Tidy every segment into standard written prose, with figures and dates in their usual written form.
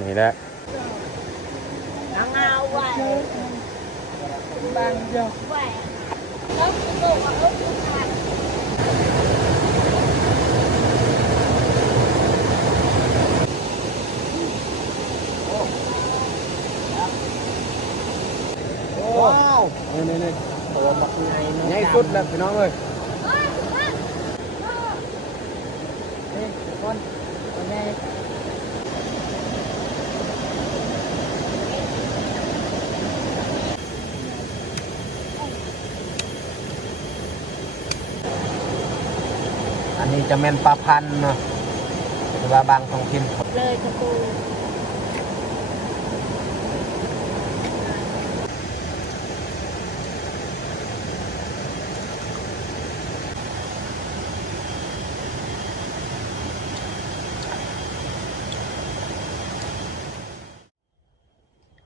นี่แหละน้องเอาไว้บางเดียวไว้แล้วก็เอาลูกชายว้าวนี่ตัวบักใหญ่สุดแล้วพี่น้องเอ้ยนี่คนใหญ่อันนี้จะแม่นปลาพันธุ์เนาะหรือว่าบางท้องถิ่นเลยกระปู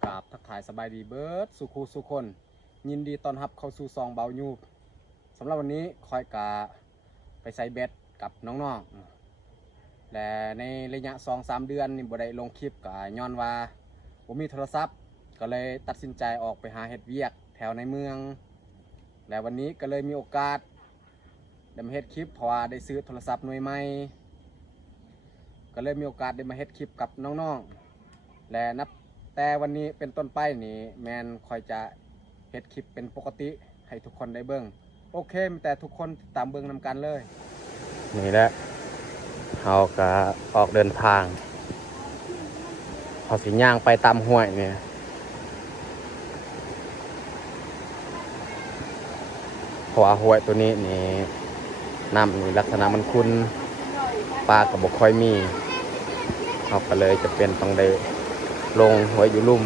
กราบทักทายสบายดีเบิร์ดสุขูสุคนยินดีต้อนรับเข้าสู่ซองเบายูสำหรับวันนี้คอยกาไปใส่เบ็ดกับน้องๆและในระยะ 2-3 เดือนนี่บ่ได้ลงคลิปกับย้อนว่าผมมีโทรศัพท์ก็เลยตัดสินใจออกไปหาเฮ็ดเวียกแถวในเมืองและวันนี้ก็เลยมีโอกาสได้มาเฮ็ดคลิปเพราะว่าได้ซื้อโทรศัพท์หน่วยใหม่ก็เลยมีโอกาสได้มาเฮ็ดคลิปกับน้องๆและนับแต่วันนี้เป็นต้นไปนี่แมนคอยจะเฮ็ดคลิปเป็นปกติให้ทุกคนได้เบิ่งโอเคมีแต่ทุกคนตามเบิ่งนำกันเลยนี่แหละเราก็ออกเดินทางเขาสิย่างไปตามห้วยเนี่ยเพราะว่าห้วยตัวนี้นี่น้ำนี่ลักษณะมันขุ่นปลาก็บ่ค่อยมีเราก็เลยจะเป็นต้องได้ลงห้วยอยู่ลุ่ม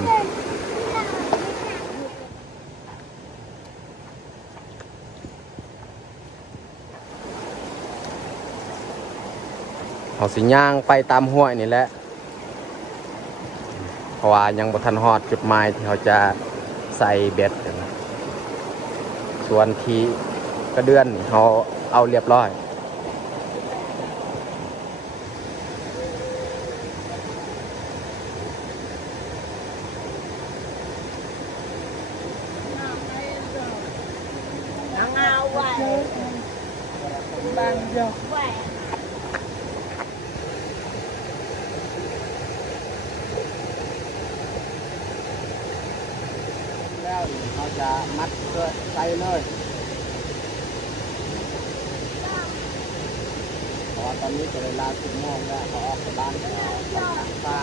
เขาสิย่างไปตามห้วยนี่แหละเพราะว่ายังบ่ทันฮอดจุดหมายที่เขาจะใส่เบ็ดส่วนที่กระเดือนเขาเอาเรียบร้อยน้องเอาไว้บางเดียวไว้แล้วเขาจะมัดเพื่อใส่เลยเพราะว่าตอนนี้จะเวลา10 โมงแล้วเขาออกจากบ้านแล้วทางปลา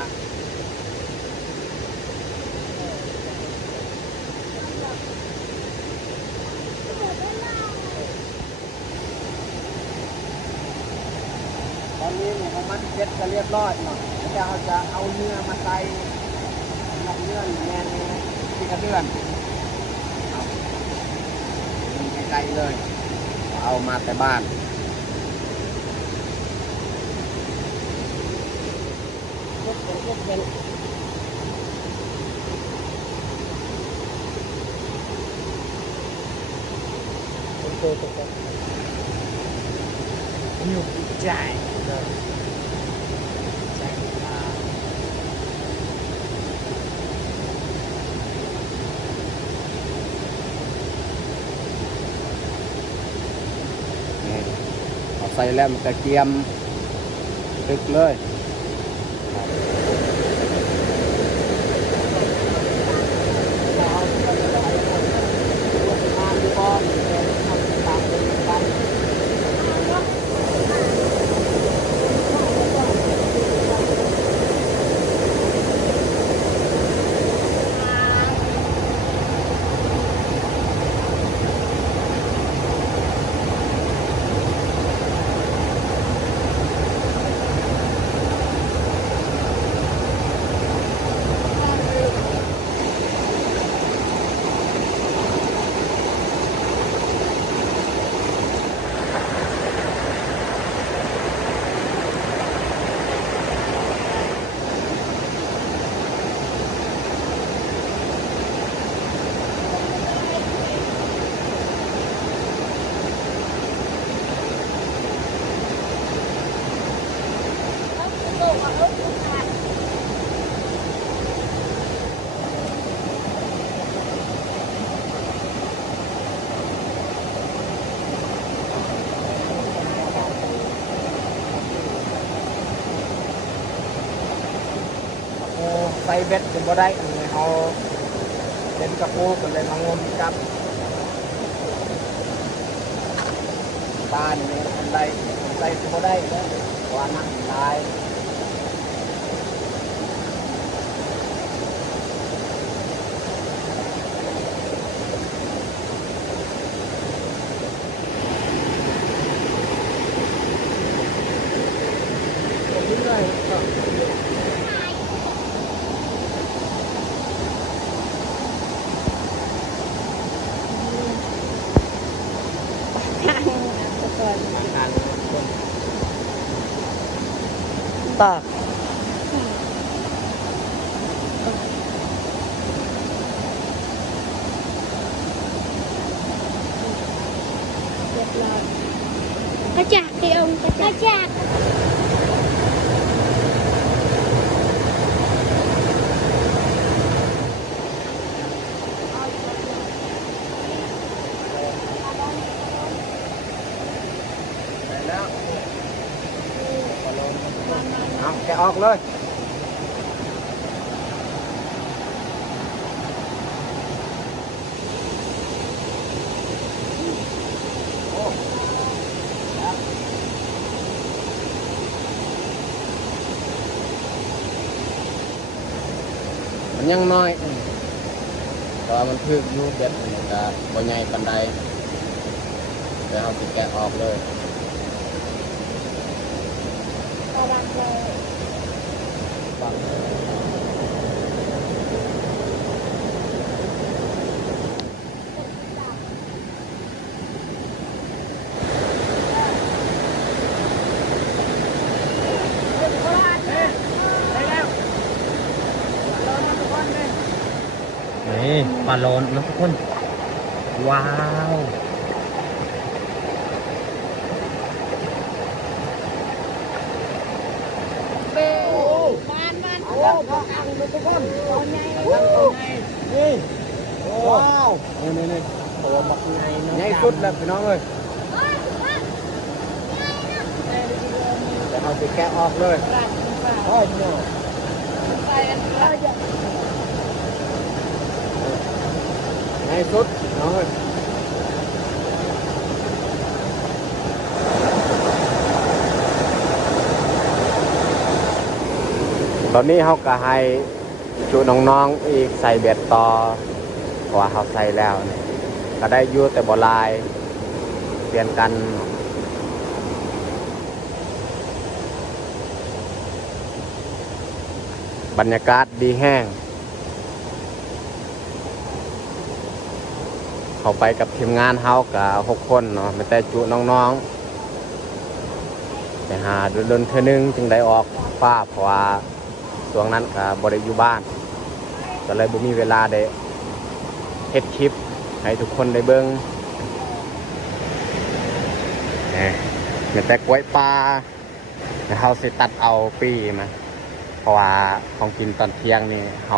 ตอนนี้เนี่ยเขามัดเบ็ดก็เรียบร้อยเนาะแล้วเขาจะเอาเนื้อมาใส่เนื้อแน่นที่กระเดื่อนไกลๆเลยเอามาแต่บ้านยกเป็นอยู่ใจเอาใส่แล้วมันจะเกียมตึกเลย ใส่เบ็ดก็บ่ได้อันนี้เขาเป็นกระปูก็เลยมางมกับบ้านนี้อันใดก็บ่ได้แล้วเพราะว่าน้ำตาย ตากกระจากที่องค์กระจาก แล้วเอาแกะออกเลย มันยังน้อยเพราะว่ามันพึกอยู่เบ็ดมันก็บ่ใหญ่ปานใดเดี๋ยวเอาสิแกะออกเลย กระดังเลย นี่ปลาโลนนะทุกคนว้าว เบลมันโอ้อังทุกคนตัวใหญ่ นี่ว้าวนี่ตัวบักใหญ่สุดแล้วพี่น้องเอ้ยเดี๋ยวเอาสิแกะออกเลยโอ้ยโน่ใหญ่สุดพี่น้องเอ้ยตอนนี้เขาก็ให้จุน้องๆอีกใส่เบ็ดต่อเพราะว่าเขาใส่แล้วนี่ก็ได้อยุ่แต่บ่ลายเปลี่ยนกันบรรยากาศดีแห้งเขาไปกับทีมงานเฮากับ6 คนเนาะไม่แต่จุน้องๆไปหาเดินๆเทื่อนึงจึงได้ออกฟ้าเพราะว่าช่วงนั้นก็บ่ได้อยู่บ้านก็เลยบ่มีเวลาได้เฮ็ดคลิปให้ทุกคนได้เบิ่งนี่แต่กล้วยปลาเดี๋ยวเฮาสิตัดเอาปีมาเพราะว่าของกินตอนเที่ยงนี่เฮา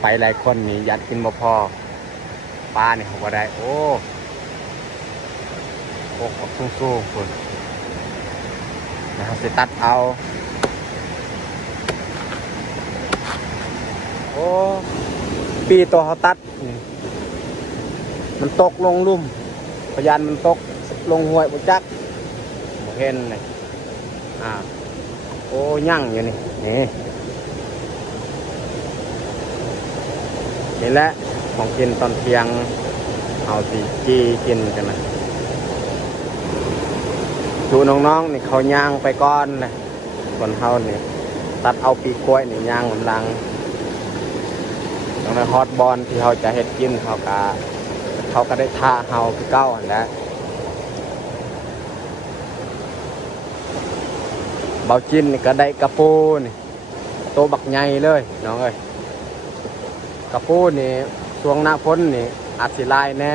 ไปหลายคนนี่ยัดกินบ่พอปลานี่เขาบ่ได้โอ้ออกสูงๆพุ่นเดี๋ยวเฮาสิตัดเอาโอ้ปีตัวเขาตัดนี่มันตกลงลุ่มพยานมันตกลงห้วยบุจักบ่เห็นเลยโอ้ยั่งอยู่นี่นี่แหละของกินตอนเที่ยงเอาสีจีกินกันนะดูน้องๆนี่เขาย่างไปก้อนเลยส่วนเขานี่ตัดเอาปีกล้วยนี่ย่างกำลังตรงนั้นฮอตบอลที่เขาจะเฮ็ดกินเขาก็ได้ท่าเฮาคือเก้าอันแล้วเบาจินนี่ก็ได้กระปูนี่โตบักใหญ่เลยน้องเอ้ยกระปูนี่ช่วงหน้าฝนนี่อาจสิลายแน่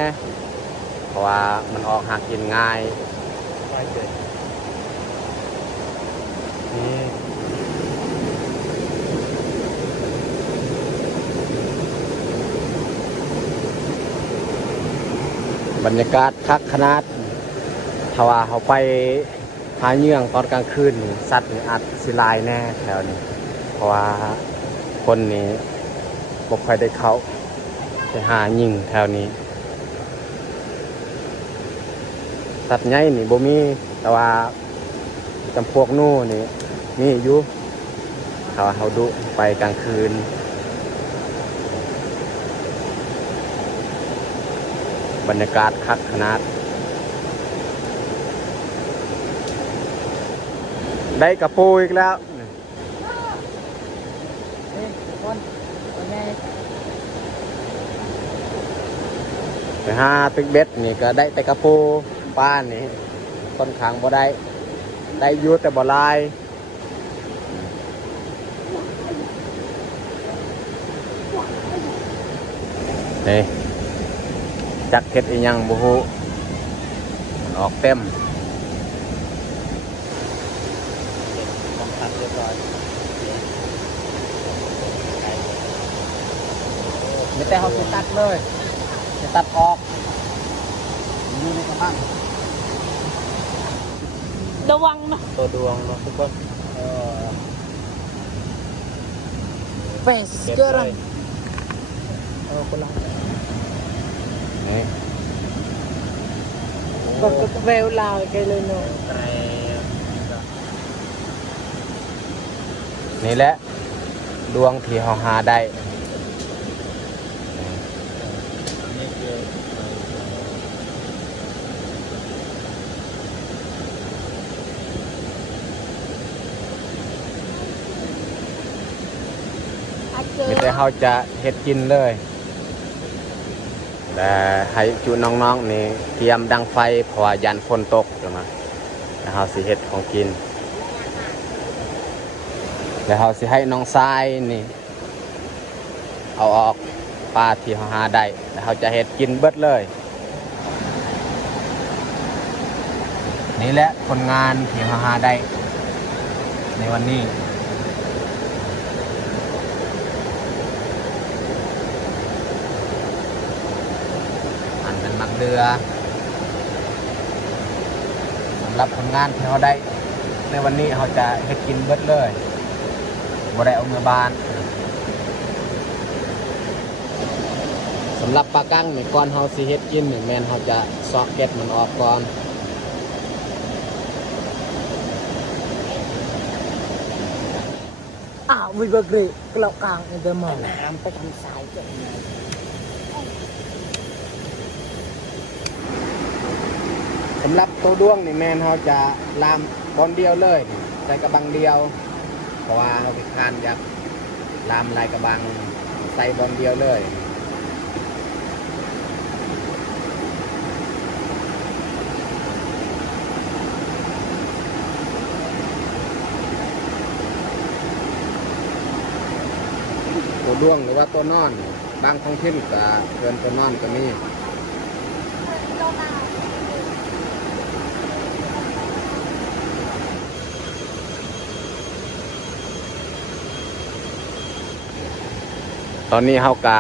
เพราะว่ามันออกหากินง่ายนี่บรรยากาศคักขนาดถ้าว่าเขาไปหาเยื่องตอนกลางคืนนี่สัตว์นี่อาจสิลายแน่แถวนี้เพราะว่า คนนี้บ่ค่อยได้เข้าไปหายิงแถวนี้สัตว์ใหญ่นี่บ่มีแต่ว่าจำพวกนู่นี่มีอยู่ถ้าว่าเขาดุไปกลางคืนบรรยากาศคักขนาดได้กระปูอีกแล้ว คนแม่ ไปหาตึกเบ็ดนี่ก็ได้แต่กระปูป้านนี่ค่อนข้างบ่ได้ได้อยุ่แต่บ่หลายนี่จักเฮ็ดอีหยังบ่ฮู้มันออกเต็มไม่แต่เขาจะตัดเลยจะตัดออกอยู่ในกระมัง ระวังนะ ตัวดวงเนาะทุกคน เฟสเกอร์คนละ นี่ ก็เวลลาวไกลเลยเนาะ นี่แหละดวงที่เขาหาได้มีแต่เขาจะเฮ็ดกินเลยแต่ให้จุน้องๆนี่เตรียมดังไฟเพราะว่ายันฝนตกใช่ไหมแล้วเขาสิเฮ็ดของกินแล้วเขาสิให้น้องทรายนี่เอาออกปลาที่เขาหาได้แล้วเขาจะเฮ็ดกินเบิดเลยนี่แหละผลงานที่เขาหาได้ในวันนี้อันเป็นมักเดือสำหรับผลงานที่เขาได้ในวันนี้เขาจะเฮ็ดกินเบิดเลยบ่ได้เอาเมื่อบานสำหรับปลากั้งนี่ก่อนเขาสิเฮ็ดกินนี่แม่นเขาจะเซาะเก็ดมันออกก่อนวิบกรีกลอกกลางเดิมน้ำไปทางซ้ายจ้ะ สำหรับตัวด้วงนี่แม่นเขาจะลามบอลเดียวเลยใส่กระบังเดียวเพราะว่าเขาพิการอยากลามลายกระบังใส่บอลเดียวเลยตัวด้วงหรือว่าตัวนอนบางท้องถิ่นก็เกินตัวนอนก็มีตอนนี้เขากะ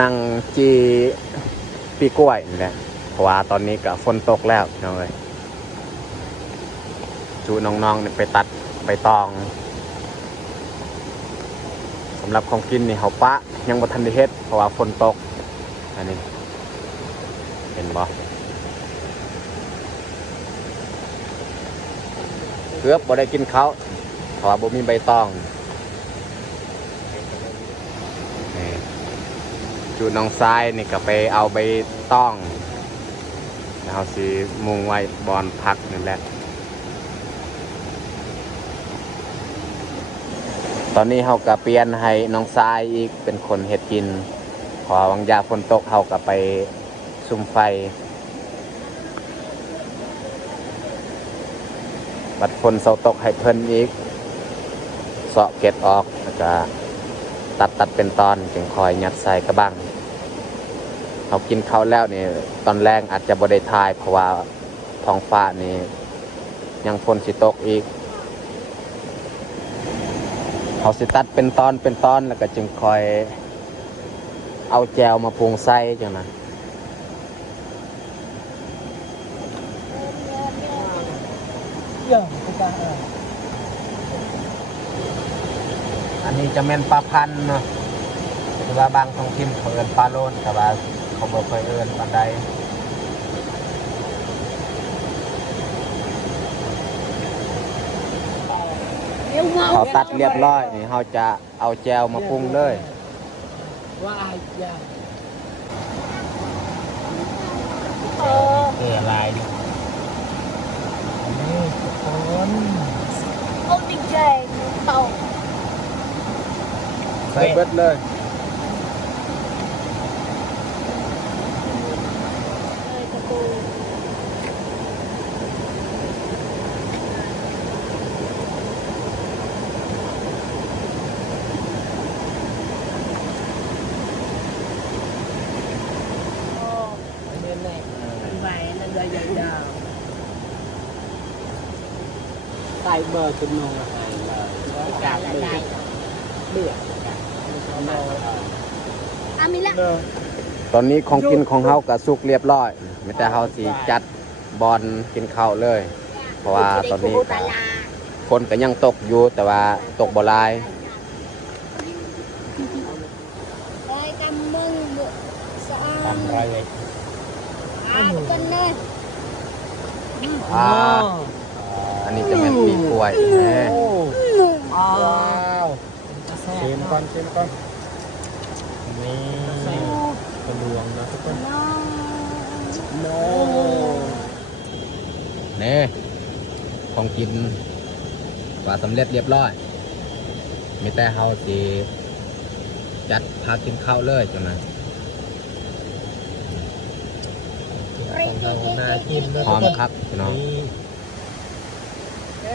นั่งจีปีกล้วยนี่แหละเพราะว่าตอนนี้ก็ฝนตกแล้วน้องเลยจูน้องๆเนี่ยไปตัดใบตองสำหรับของกินนี่เขาปะยังบ่ทันได้เฮ็ดเพราะว่าฝนตกอันนี้เห็นบ่เกือบบ่ได้กินข้าวเพราะว่าบ่มีใบตองจุดน้องทรายนี่ก็ไปเอาใบต้องแล้วเขาสิมุงไว้บอนพักนั่นแหละตอนนี้เขาก็เปลี่ยนให้น้องทรายอีกเป็นคนเฮ็ดกินพอวังยาฝนตกเขาก็ไปซุ่มไฟบัดฝนเสาตกให้เพิ่นอีกเสาะเก็ดออกแล้วก็ตัดเป็นตอนจึงคอยยัดใส่กระบังเขากินข้าวแล้วนี่ตอนแรกอาจจะบ่ได้ทายเพราะว่าท้องฟ้านี่ยังฝนสิตกอีกเขาสิตัดเป็นตอนแล้วก็จึงคอยเอาแจวมาปรุงใส่จังนะเยอะไปกันอ อันนี้จะเป็นปลาพันเนาะหรือว่าบางท้องถิ่นเขาเอิ้นปลาโลนแต่ว่าเขาบ่เคยเอิ้นปานใดเขาตัดเรียบร้อยนี่เขาจะเอาแจวมาปรุงเลย ว่าอย่า อะไรดินี่ทุกคน เอาดิเจเต่า ใส่เบิดเลย ตะปูใบนั่นเลยยาวใส่เบอร์คุณนงอะไรเลยจากเบอร์เบี้ยอามิละ ตอนนี้ของกินของเฮาก็สุกเรียบร้อยไม่แต่เฮาสิจัดบอลกินข้าวเลย เพราะว่าตอนนี้ฝนก็ยังตกอยู่แต่ว่าตกบ่หลาย ได้กำมึงสะอาด ทำไรเลย กันเลย อันนี้จะเป็นปีกล้วยแหม ว้าว ชิมก่อนนี่กระลวงนะทุกคนนี่ของกินว่าสำเร็จเรียบร้อยมีแต่เฮาสิจัดพากินข้าวเลยจังนะหอมครับพี่น้อง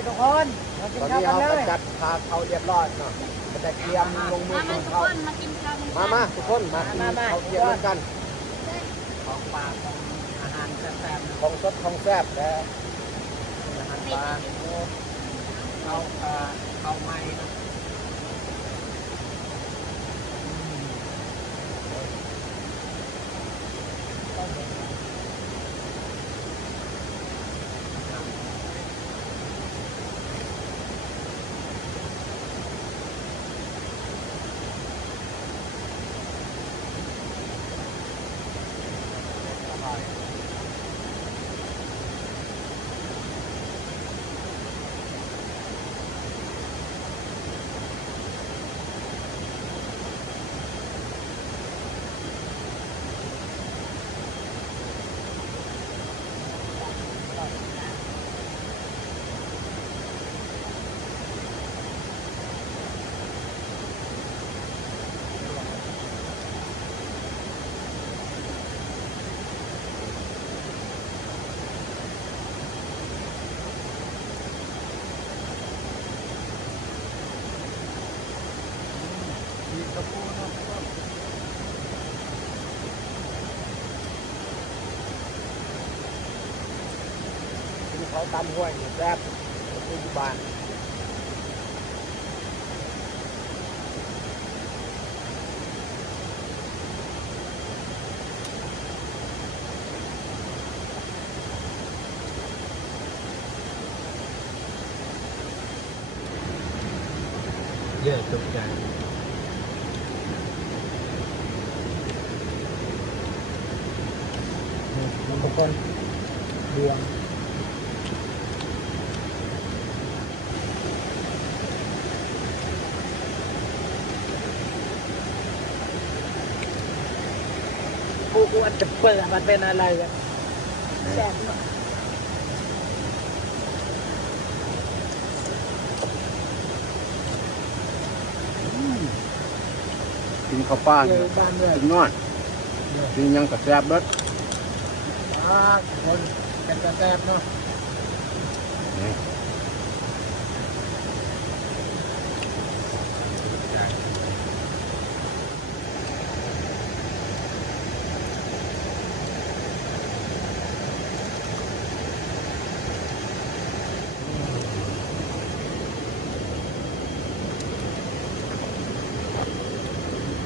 ทุกคนมากิน ตอน ข้าว นี้ กัน เรา เลย จัดพาเขาเรียบร้อยเนาะมันจะเตรียมลงมือกินข้าว มากินข้าว มาทุกคนมากินข้าวเที่ยงด้วยกัน ของปลาของอาหารแซ่บ ของสดของแซ่บและ ๆอาหารปลาข้าวไม้นะ เขาตำห้วยแซ่บปัจจุบันเยอะทุกอย่างทุกคนเดืองกูว่าจะเปิดมันเป็นอะไรกันแซ่บมาก กินข้าวป้า เจอบ้านเลย กินนอนกินยังกับแซ่บเบิด คนเป็นกระแซ่บเนาะ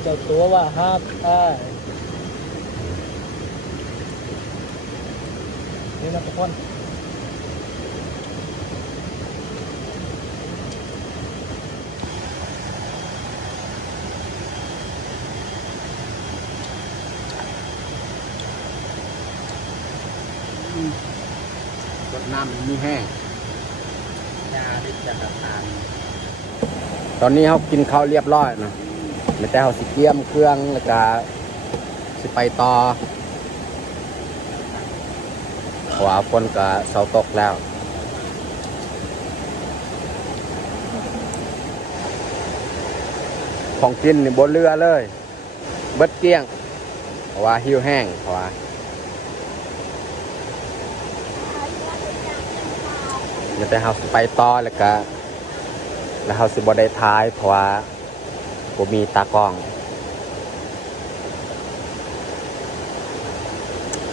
เจ้าตัวว่าฮับนี่นะทุกคน น้ำมีแห้ง ยาดิจะกระทาน ตอนนี้เขากินข้าวเรียบร้อยนะไม่แต่เขาสิเกียมเครื่องแล้วก็สิไปต่อเพราะว่าฝนก็เสาตกแล้วของกินนี่บนเรือเลยเบิดเกลี้ยงเพราะว่าหิวแห้งเพราะว่าไม่แต่เขาสิไปต่อแล้วก็แล้วเขาสิบ่ได้ท้ายเพราะว่าผมมีตากล้อง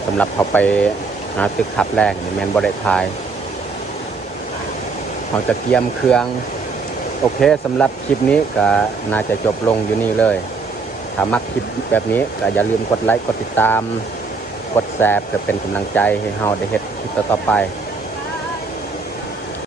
สำหรับเขาไปหาตึกขับแรกนี่แมนบ่ได้ท้ายเขาจะเตรียมเครื่องโอเคสำหรับคลิปนี้ก็น่าจะจบลงอยู่นี่เลยถ้ามักคลิปแบบนี้ก็อย่าลืมกดไลค์กดติดตามกดแชร์เพื่อเป็นกำลังใจให้เราได้เฮ็ดคลิปต่อๆไป